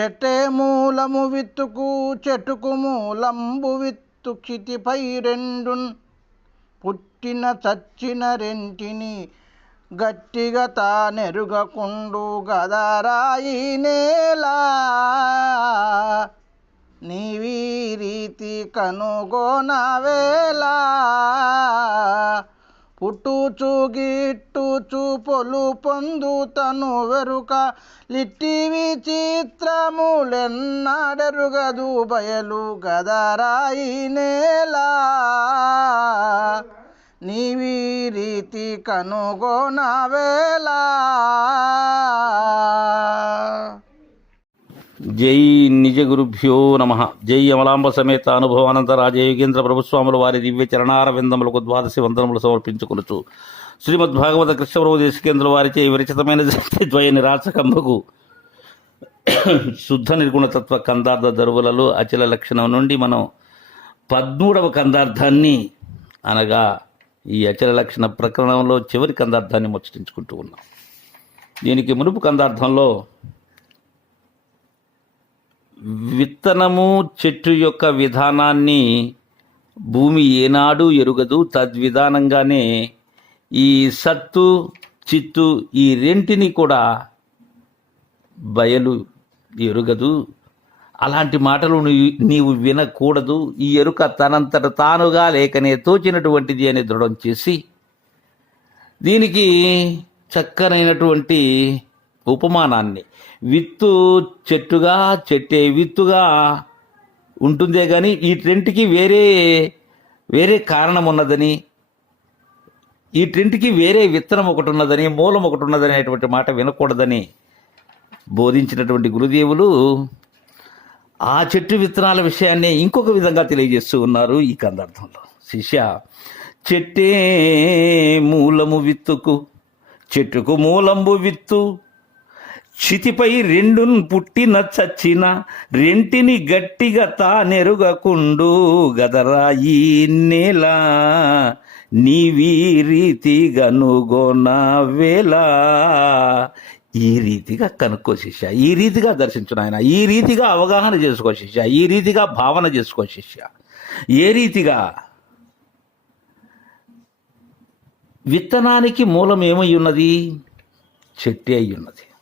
చెట్టే మూలము విత్తుకు చెట్టుకు మూలంబు విత్తు క్షితిపై రెండున్. పుట్టిన చచ్చిన రెంటిని గట్టిగా తానెరుగకుండు గదరాయి నేల. నీవీ రీతి కనుగోనవేలా పుట్టుచు గిట్టుచు పొలు పొందుతను వెరుక లిట్టి విచిత్రములెన్నడెరుగదు బయలు గదరాయి నేల. నీవి రీతి కనుగొనవేలా జై నిజ గురుభ్యో నమ. జై అమలాంబ సమేత అనుభవానంద రాజయోగేంద్ర ప్రభుస్వాముల వారి దివ్య చరణార విందములకు ద్వాదశి వందనములు సమర్పించుకొనచ్చు శ్రీమద్ భాగవత కృష్ణప్రభు దేశకేంద్ర వారిచే విరచితమైన ద్వయ నిరాశకంబకు శుద్ధ నిర్గుణతత్వ కందార్థ దరువులలో అచల లక్షణం నుండి మనం పద్మూడవ కందార్థాన్ని అనగా ఈ అచల లక్షణ ప్రకరణంలో చివరి కందార్థాన్ని ముచ్చటించుకుంటూ ఉన్నాం. దీనికి మునుపు కందార్థంలో విత్తనము చెట్టు యొక్క విధానాన్ని భూమి ఏనాడు ఎరుగదు. తద్విధానంగానే ఈ సత్తు చిత్తు ఈ రెంటిని కూడా బయలు ఎరుగదు. అలాంటి మాటలు నీవు వినకూడదు. ఈ ఎరుక తనంతట తానుగా లేకనే తోచినటువంటిది అని దృఢం చేసి దీనికి చక్కనైనటువంటి ఉపమానాన్ని. విత్తు చెట్టుగా చెట్టే విత్తుగా ఉంటుందే కానీ ఈ ట్రెంట్కి వేరే వేరే కారణం ఉన్నదని ఈ ట్రెంట్కి వేరే విత్తనం ఒకటి ఉన్నదని మూలం ఒకటి ఉన్నదని అనేటువంటి మాట వినకూడదని బోధించినటువంటి గురుదేవులు ఆ చెట్టు విత్తనాల విషయాన్ని ఇంకొక విధంగా తెలియజేస్తూ ఉన్నారు ఈ కందార్థంలో శిష్య చెట్టే మూలము విత్తుకు చెట్టుకు మూలంబు విత్తు చితిపై రెండున్ పుట్టిన చచ్చిన రెంటిని గట్టిగా తానెరుగకుండు ఈ నేల. నీవీ రీతి వేళ. ఈ రీతిగా కనుక్కో శిష్య ఈ రీతిగా దర్శించు ఆయన ఈ రీతిగా అవగాహన చేసుకో శిష్య ఈ రీతిగా భావన చేసుకో శిష్య. ఏ రీతిగా? విత్తనానికి మూలం ఏమై ఉన్నది? చెట్టే అయి ఉన్నది.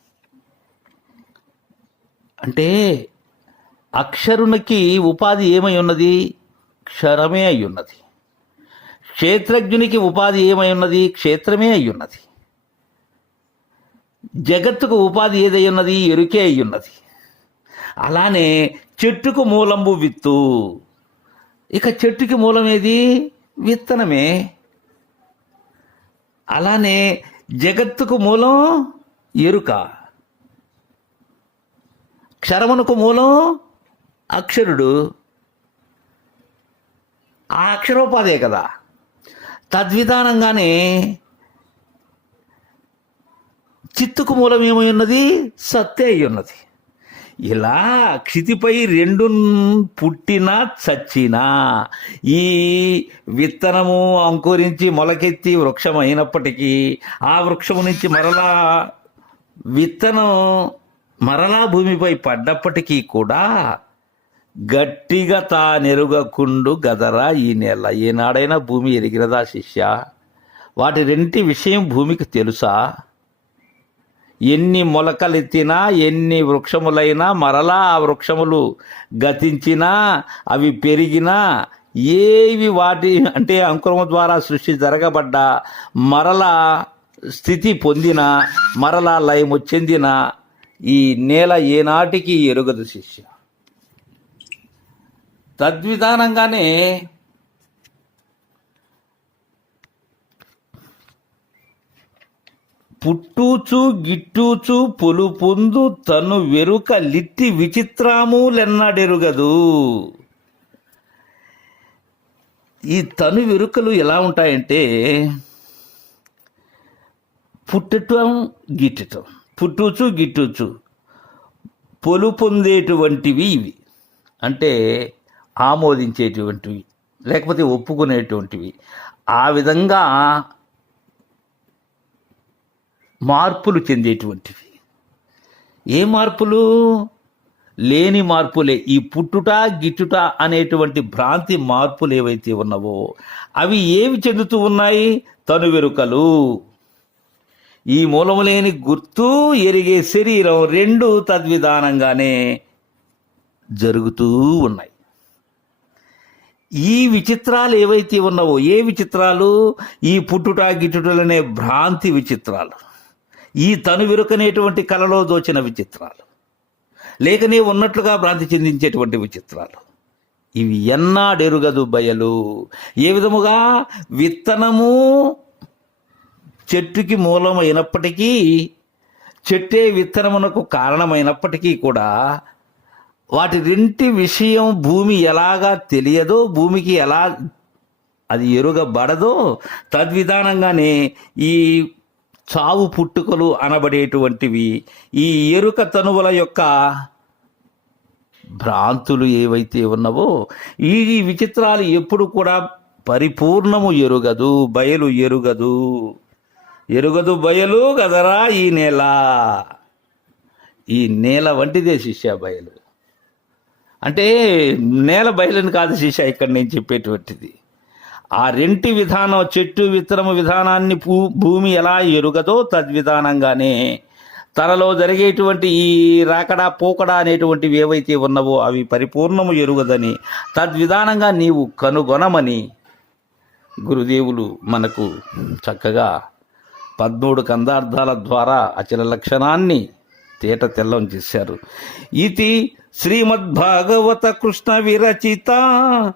అంటే అక్షరునికి ఉపాధి ఏమై ఉన్నది? క్షరమే అయి ఉన్నది. క్షేత్రజ్ఞునికి ఉపాధి ఏమై ఉన్నది? క్షేత్రమే అయి ఉన్నది. జగత్తుకు ఉపాధి ఏదై ఉన్నది? ఎరుకే అయి ఉన్నది. అలానే చెట్టుకు మూలంబు విత్తు. ఇక చెట్టుకి మూలం ఏది? విత్తనమే. అలానే జగత్తుకు మూలం ఎరుక. క్షరమునకు మూలం అక్షరుడు. ఆ అక్షరోపాదే కదా. తద్విధానంగానే చిత్తుకు మూలం ఏమై ఉన్నది సత్తే అయి ఉన్నది ఇలా క్షితిపై రెండు పుట్టినా చచ్చినా ఈ విత్తనము అంకురించి మొలకెత్తి వృక్షం అయినప్పటికీ ఆ వృక్షము నుంచి మరలా విత్తనం మరలా భూమిపై పడ్డప్పటికీ కూడా గట్టిగా తానెరుగకుండు గదరా ఈ నెల. ఏనాడైనా భూమి ఎరిగినదా శిష్య? వాటి రెంటి విషయం భూమికి తెలుసా? ఎన్ని మొలకలెత్తినా ఎన్ని వృక్షములైనా మరలా ఆ వృక్షములు గతించినా అవి పెరిగినా ఏవి వాటి అంటే అంకురము ద్వారా సృష్టి జరగబడ్డా మరలా స్థితి పొందిన మరలా లయము చెందిన ఈ నేల ఏనాటికి ఎరుగదు శిష్య. తద్విధానంగానే పుట్టూచు గిట్టూచు పొలు పొందు తను వెరుక లిట్టి విచిత్రములెన్నడెరుగదు. ఈ తను వెరుకలు ఎలా ఉంటాయంటే పుట్టటం గిట్టటం. పుట్టూచు గిట్టుచు. పొలుపొందేటువంటివి ఇవి. అంటే ఆమోదించేటువంటివి. లేకపోతే ఒప్పుకునేటువంటివి. ఆ విధంగా మార్పులు చెందేటువంటివి. ఏ మార్పులు? లేని మార్పులే. ఈ పుట్టుట గిట్టుట అనేటువంటి భ్రాంతి మార్పులు ఏవైతే ఉన్నావో అవి ఏవి చెందుతూ ఉన్నాయి? తనువెరుకలు. ఈ మూలము లేని గుర్తు ఎరిగే శరీరం రెండు తద్విధానంగానే జరుగుతూ ఉన్నాయి. ఈ విచిత్రాలు ఏవైతే ఉన్నావో ఏ విచిత్రాలు? ఈ పుట్టుట గిట్టుటలనే భ్రాంతి విచిత్రాలు. ఈ తను వెరుకనేటువంటి కలలో దోచిన విచిత్రాలు. లేకనే ఉన్నట్లుగా భ్రాంతి చెందించేటువంటి విచిత్రాలు. ఇవి ఎన్నాడెరుగదు బయలు? ఏ విధముగా? విత్తనము చెట్టుకి మూలమైనప్పటికీ చెట్టే విత్తనమునకు కారణమైనప్పటికీ కూడా వాటి రెంటి విషయం భూమి ఎలాగా తెలియదో భూమికి ఎలా అది ఎరుగబడదో తద్విధానంగానే ఈ చావు పుట్టుకలు అనబడేటువంటివి ఈ ఎరుక తనువుల యొక్క భ్రాంతులు ఏవైతే ఉన్నవో ఈ విచిత్రాలు ఎప్పుడు కూడా పరిపూర్ణము ఎరుగదు బయలు ఎరుగదు. ఎరుగదు బయలు గదరా ఈ నేల. ఈ నేల వంటిదే శిష్య బయలు. అంటే నేల బయలుని కాదు శిష్య ఇక్కడ నేను చెప్పేటువంటిది. ఆ రెంటి విధానం చెట్టు విత్తనము విధానాన్ని భూ భూమి ఎలా ఎరుగదో తద్విధానంగానే తనలో జరిగేటువంటి ఈ రాకడా పోకడా అనేటువంటివి ఏవైతే ఉన్నవో అవి పరిపూర్ణము ఎరుగదని తద్విధానంగా నీవు కనుగొనమని గురుదేవులు మనకు చక్కగా పద్మూడు కందార్థాల ద్వారా అచల లక్షణాన్ని తేట తెల్లం చేశారు. ఇది శ్రీమద్భాగవత కృష్ణ విరచిత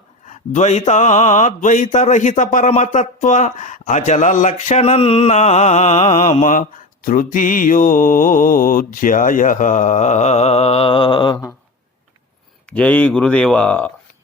ద్వైతాద్వైతరహిత పరమతత్వ అచల లక్షణన్నామ తృతీయోధ్యాయ. జై గురుదేవా.